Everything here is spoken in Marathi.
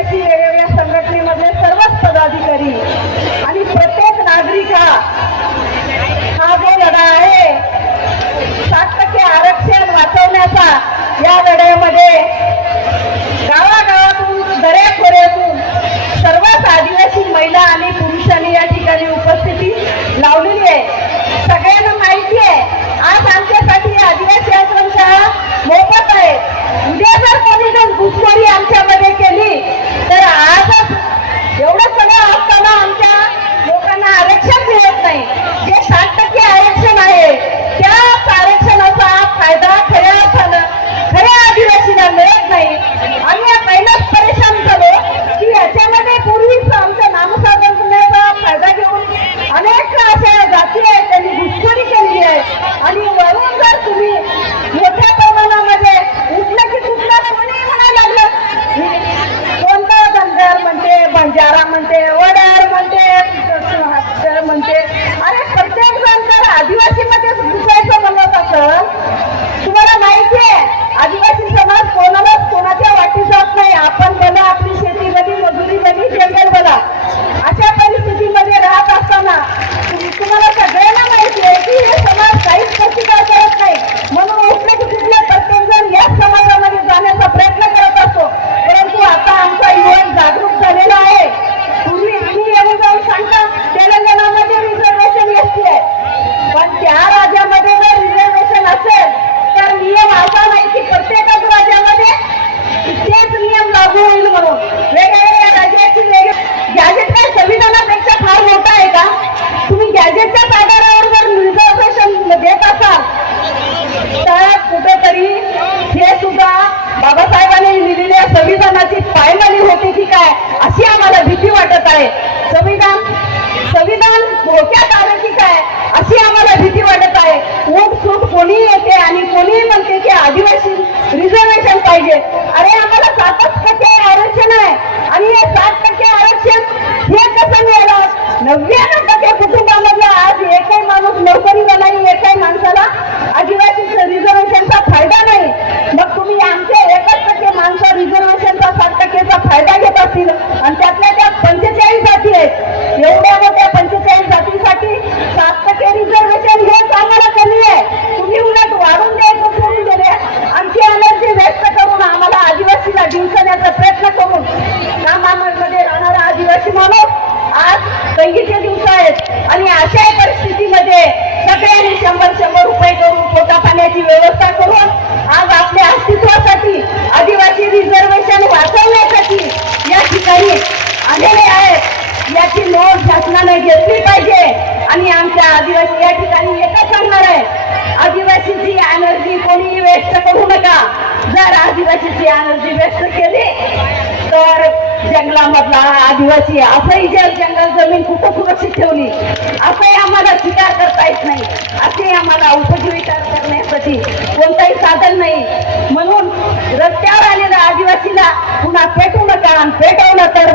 आदिवासी वेगवेगळ्या संघटनेमधले सर्वच पदाधिकारी आणि प्रत्येक नागरिक हा जो लढा आहे सात टक्के आरक्षण वाचवण्याचा या लढ्यामध्ये गावागावातून दऱ्याखोऱ्यातून सर्वच आदिवासी महिला आणि पुरुषांनी या ठिकाणी उपस्थिती लावलेली आहे. सगळ्यांना माहिती आहे आज आमच्यासाठी आदिवासी आश्रमशाळा मोफत आहे. उद्या जर कोणी जण আছে আদিবাসী भीती वाटत आहे. ऊट सूट कोणी येते आणि कोणी म्हणते की आदिवासी रिझर्वेशन पाहिजे. अरे आम्हाला सातच आहेत. आणि अशाही परिस्थितीमध्ये सगळ्यांनी शंभर शंभर रुपये करून पोटा पाण्याची व्यवस्था करून आज आपल्या अस्तित्वासाठी आदिवासी रिझर्वेशन वाचवण्यासाठी या ठिकाणी आलेले आहेत. याची नोंद शासनाने घेतली पाहिजे. आणि आमच्या आदिवासी या ठिकाणी एकच सांगणार आहे. आदिवासीची एनर्जी कोणी व्यक्त करू नका. जर आदिवासीची एनर्जी व्यक्त केली तर जंगलामधला आदिवासी असंही जर जंगल जमीन कुठं सुरक्षित ठेवली असंही आम्हाला स्वीकार करता येत नाही. असे आम्हाला उपजीविका करण्यासाठी कोणताही साधन नाही. म्हणून रस्त्यावर आलेल्या आदिवासीला पुन्हा पेटू नका पेटवलं तर